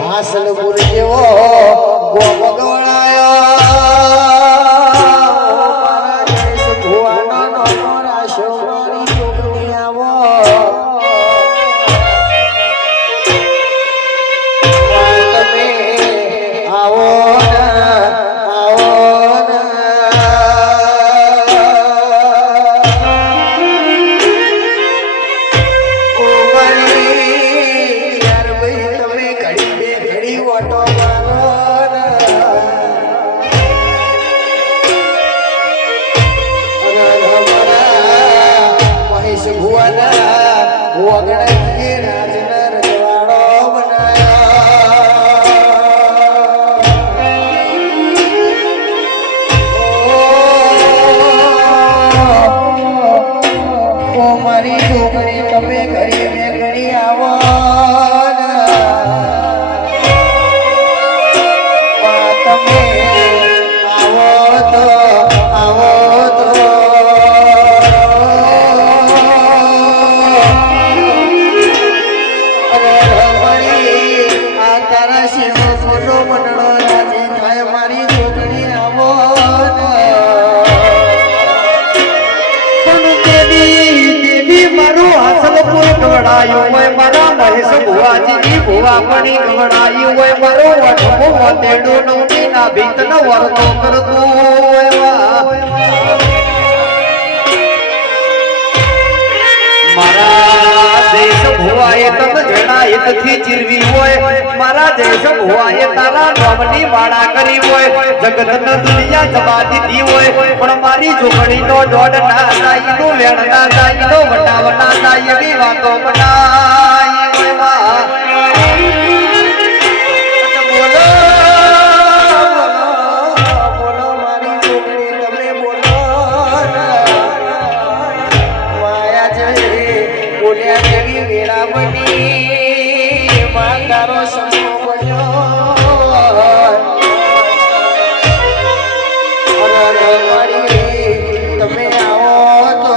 હાસલ ગુર જેવો ગોગવણાયો ભુવાનો નો રાશો મારી છોકરી આવો તમે આવો મારી છોકરી તમે ઘડી મેં ઘડી આવો તમે આવો તો આ તારા શિવ ફોટો મંડળો રાજી થાય મારી છોકરી આવો મારું હાસલપુર ગવડાયું હોય મારા મહેશ ભુવાજીની ભુવાપણી ગવડાયું હોય મારું વઠમો વતેડું નવની ના ભીતનો વર્તો કરતું મારા દેશ ભુવાએ તમ જણા હિતથી ચીરવી હોય મારા દેશ ભુવાએ તારા નામની માળા કરી હોય જગતના દુનિયા જવા દીધી હોય પણ મારી ઝૂંપડીનો દોડ ના જાય નો વેણ ના જાય નો વટાવ ના જાય એવી વાતો બનાય બોલો મારી છોકરી તમે બોલો માયા જઈ બોલ્યા જેવી વેળા બની માં તારો સમો બન્યો તમે આવો તો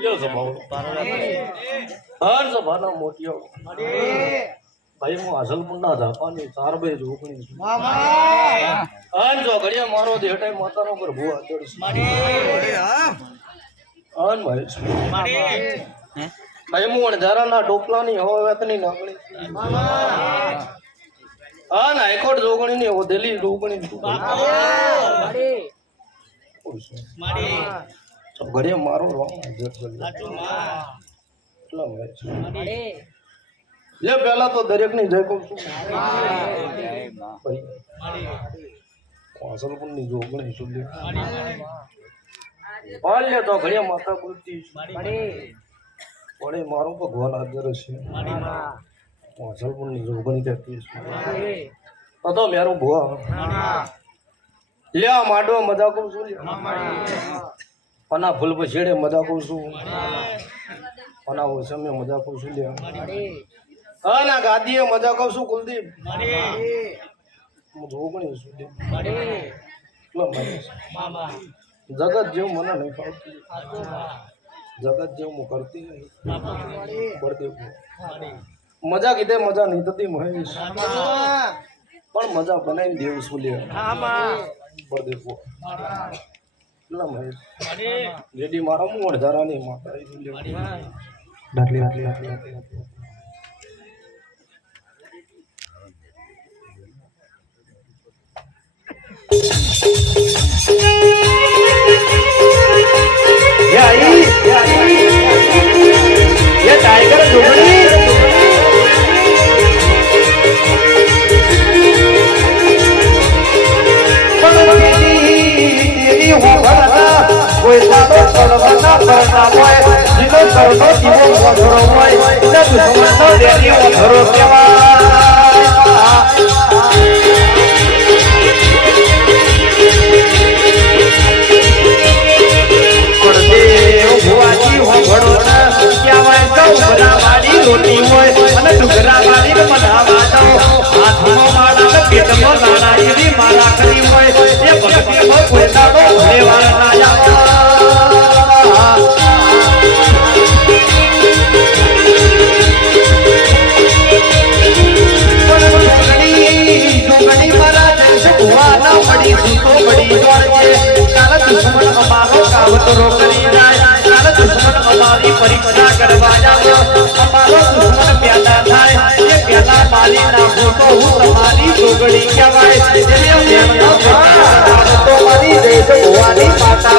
લ્યો સભાઓ હર સભાના મોટીઓ ભાઈ હું હાસલપુરના ધાપાની 4 બે જોગણી છું અન જો ઘડિયા મારો દેટાઈ માતાનો પર ભૂવા ચડશે અન ભાઈ ભાઈ હું અણધારાના ટોપલાની હવાતની નાગણી અન હાઈકોર્ટ જોગણીની ઓધેલી જોગણી ઘડિયા મારો રોંગ લે પહેલા તો દરેક ની જય કહું છું હાસલપુરની જોગણી છું લે તો ઘડિયા માતા બોલતી પડે મારો ભગવાન હાજર છે હાસલપુરની જોગણી કહેતી છે તો મેરું ભુવા લે આ માંડવા મજા કહું છું પના ફૂલ પછેડે મજા કહું છું પના ઓસમે મજા કહું છું લે ના ગાદીએ મજા કહું છું કુલદીપ હું જોગણી છું જગત જેવું મને નહીં ફાવતું જગત જેવું હું કરતી નહીં બળદેવ મજા કીધે મજા નહીં થતી મહેશ પણ મજા બનાવી દેવું છું લે બળદેવ એટલા મહેશ રેડી મારા હું અડધારાની માતા દાટલી ये टाइगर जोगणी तेरी हो भरना कोई सातो चलवना करना होय जिनो करनो जीवो मधुरो होय न दुश्मन नो देरी मधुरो केवा ભુવાજી હો ઘડો ના ક્યાવાય ગૌરા વાળી રોટી હોય અને ડુગરા વાળી મનાવા દો હાથમાં માળા ને પેટમાં નાના એવી મારા કરી હોય એ ભક્તિમાં કોઈતા તો ભરેવાર ના જોગણી મારા દેશ ભુવા ના પડી સૂતો પડી જોડજે કાલ દુશ્મન અમારો કાવતરો કરી જાય दुश्मन हमारी परीक्षा करवा जाओ हमारा दुश्मन प्यादा થાય ये प्यादा माली ना हो तो हूँ तुम्हारी जोगड़ी क्या वाय तो मारी देश भुवानी माता